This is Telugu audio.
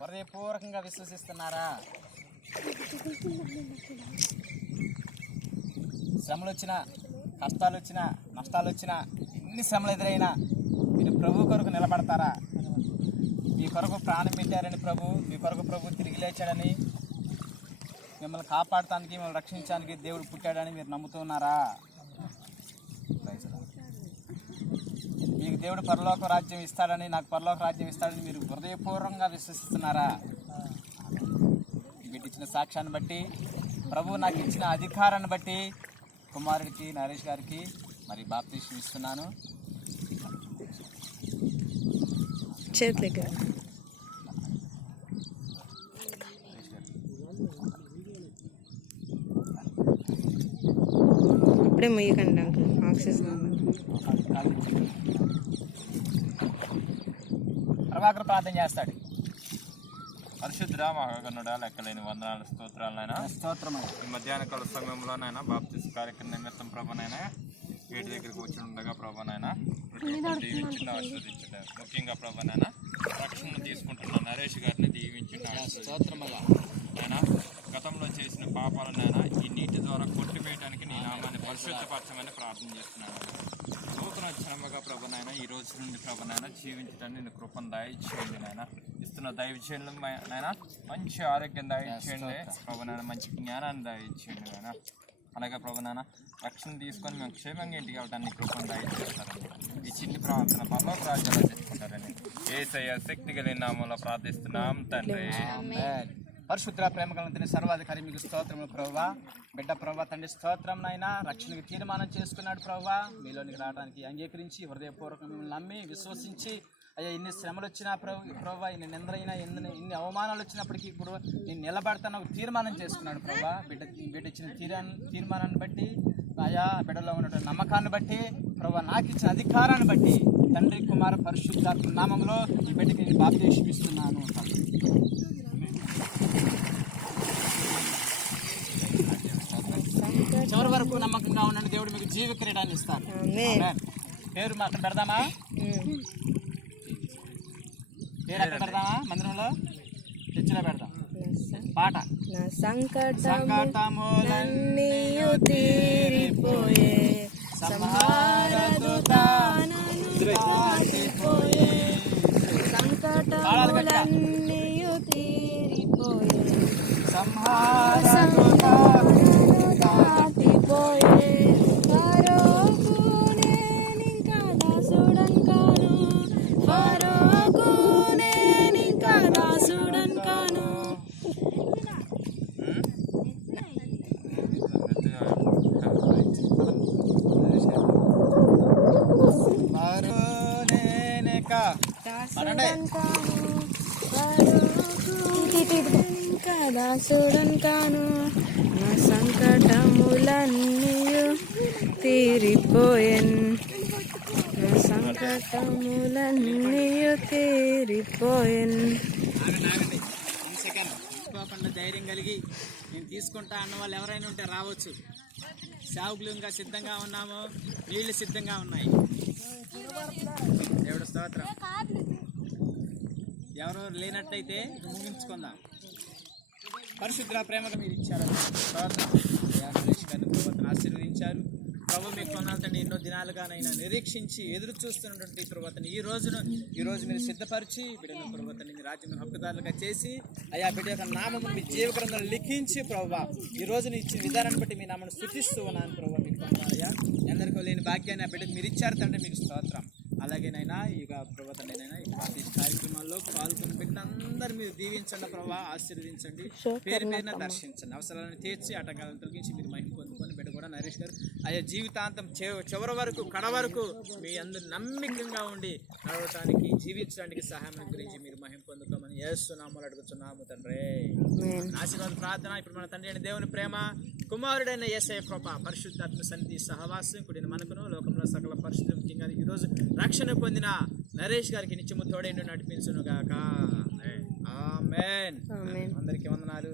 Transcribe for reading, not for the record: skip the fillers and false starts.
హృదయపూర్వకంగా విశ్వసిస్తున్నారా? శ్రమలు వచ్చినా, కష్టాలు వచ్చినా, నష్టాలు వచ్చినా, ఎన్ని శ్రమలు ఎదురైనా మీరు ప్రభు కొరకు నిలబడతారా? మీ కొరకు ప్రాణం పెట్టారని మీ కొరకు ప్రభు తిరిగి లేచాడని, మిమ్మల్ని కాపాడటానికి, మిమ్మల్ని రక్షించడానికి దేవుడు పుట్టాడని మీరు నమ్ముతున్నారా? మీకు దేవుడు పరలోక రాజ్యం ఇస్తాడని, నాకు పరలోక రాజ్యం ఇస్తాడని మీరు హృదయపూర్వకంగా విశ్వసిస్తున్నారా? వీటి ఇచ్చిన సాక్ష్యాన్ని బట్టి, ప్రభు నాకు ఇచ్చిన అధికారాన్ని బట్టి కుమారుడికి, నరేష్ గారికి మరి బాప్తిస్మం ఇస్తున్నాను. ఇప్పుడే మొయ్యకండి అంకుల్, ఆక్సిజన్. ప్రభాకర్ ప్రార్థన చేస్తాడు. పరిశుద్ధ మహాగణుడా, లెక్కలేని వందనాలు, స్తోత్రాలనైనా. ఈ మధ్యాహ్న కాల సమయంలోనైనా బాప్తిస్మ కార్యక్రమం నిమిత్తం ప్రభునైనా గేటు దగ్గరికి వచ్చి ఉండగా ప్రభునైనా దీవించిన ఆశీర్వదించండి. ముఖ్యంగా ప్రభునైనా రక్షణ తీసుకుంటున్న నరేష్ గారిని దీవించండి. ఆయన గతంలో చేసిన పాపాలనైనా ఈ నీటి ద్వారా కొట్టివేయడానికి నీ నామాన్ని పరిశుద్ధపరచమని ప్రార్థన చేస్తున్నాను. నూతన శ్రమగా ప్రభునైనా ఈ రోజు నుండి ప్రభునైనా జీవించడానికి నేను కృపను దయచేయండి. నాయన ఇస్తున్న దయచేయండి నాయన, మంచి ఆరోగ్యం దయచేయండి ప్రభునైనా, మంచి జ్ఞానాన్ని దయచేయండి నాయన. అలాగే ప్రభునైనా రక్షణ తీసుకొని మేము క్షేమంగా ఇంటికి వెళ్ళడానికి కృపను దయచేస్తారని, ఈ చిన్ని ప్రాంతం పరలోక రాజ్యాలు చేసుకుంటారని యేసయ్య శక్తి కలిగిన నామంలో ప్రార్థిస్తున్నాం తండ్రి. పరిశుద్ధ ప్రేమ కలిగిన సర్వాధికారి మీకు స్తోత్రము ప్రభువా. బిడ్డ ప్రభువా తండ్రి స్తోత్రం నాయన, రక్షణకి తీర్మానం చేసుకున్నాడు ప్రభువా. మీలోనికి రావడానికి అంగీకరించి హృదయపూర్వకం మిమ్మల్ని నమ్మి విశ్వసించి, అయ్యా ఇన్ని శ్రమలు వచ్చినా ప్రభువా, ఇన్ని నిందలైనా, ఇన్ని అవమానాలు వచ్చినప్పటికీ ఇప్పుడు నేను నిలబడతాను తీర్మానం చేసుకున్నాడు ప్రభువా. బిడ్డ ఇచ్చిన తీర్మానాన్ని బట్టి, అయా బిడ్డలో ఉన్నటువంటి నమ్మకాన్ని బట్టి ప్రభువా, నాకు ఇచ్చిన అధికారాన్ని బట్టి తండ్రి కుమార పరిశుద్ధాత్మ నామంలో ఈ బిడ్డకి నేను బాప్తిస్మం ఇస్తున్నాను. చివరి వరకు నమ్మకంగా ఉండండి, దేవుడు మీకు జీవ క్రీడాన్ని ఇస్తారు. పేరు మాత్రం పెడదామా? పేరు ఎక్కడ పెడదామా? మందిరంలో చర్చిలో పెడదాం. పాట సంకటములన్నీ తీరిపోయే, సంహారదూత దాటిపోయే, సంకటములన్నీ తీరిపోయే, సంహారదూత దాటిపోయే, ఫరోకు నేనింకా దాసుడన్ కాను, ఫరోకు నేనింకా దాసుడన్ కాను. దాసుడన్ కాను, నా సంకటములన్నీ తీరిపోయెన్, నా సంకటములన్నీ తీరిపోయెన్. ధైర్యం కలిగి నేను తీసుకుంటా అన్న వాళ్ళు ఎవరైనా ఉంటే రావచ్చు. సేవకులు ఇంకా సిద్ధంగా ఉన్నాము, నీళ్లు సిద్ధంగా ఉన్నాయి. దేవుడు స్తోత్రం. ఎవరో లేనట్టయితే ముగించుకుందాం. పరిశుద్ధ ప్రేమగా మీరు ఇచ్చారు, ఆశీర్వదించారు ప్రభు. మీకు కొనాలంటే ఎన్నో దినాలుగానైనా నిరీక్షించి ఎదురు చూస్తున్నటువంటి ప్రభుత్వం ఈ రోజు మీరు సిద్ధపరిచి బిడ్డను ప్రభుత్వాన్ని మీ రాజ్యం హక్కుదారులుగా చేసి, అయ్యా బిడ్డ యొక్క నామము మీ జీవగ్రంథంలో లిఖించి ప్రభు ఈ రోజు ఇచ్చిన విధానాన్ని బట్టి మీ నామను స్తుతిస్తూ ఉన్నాను ప్రభు. మీకు అయ్యా ఎందరికో లేని భాగ్యాన్ని ఆ బిడ్డకు మీరు ఇచ్చారు తండ్రి, మీకు స్తోత్రం. అలాగేనైనా ఇక ప్రభుత్వనైనా ఈ కార్యక్రమాల్లో పాల్గొని బిడ్డలందరూ మీరు దీవించండి ప్రభా, ఆశీర్వదించండి, పేరు పేరున దర్శించండి, అవసరాలను తీర్చి ఆటంకాలను తొలగించి మీరు మహిమ పొందుకొని బిడ్డ కూడా నరేష్ గారు అయ్యా జీవితాంతం చివరి వరకు కడ వరకు మీ అందరు నమ్మకంగా ఉండి నడవటానికి జీవించడానికి సహాయం గురించి మీరు మహిమ పొందుకోమని యేసునామములో అడుగుతున్నాము తండ్రి. ఆశీర్వాద ప్రార్థన. ఇప్పుడు మన తండ్రి అయిన దేవుని ప్రేమ, కుమారుడైన యేసయ్య కృప, పరిశుద్ధాత్మ సన్నిధి సహవాసం కూడిన మనకును లోకంలో సకల పరిశుద్ధి ముఖ్యంగా ఈరోజు రక్షణ పొందిన నరేష్ గారికి నిత్యము తోడైండు నడిపించును గాక. ఆమేన్. అందరికీ వందనాలు.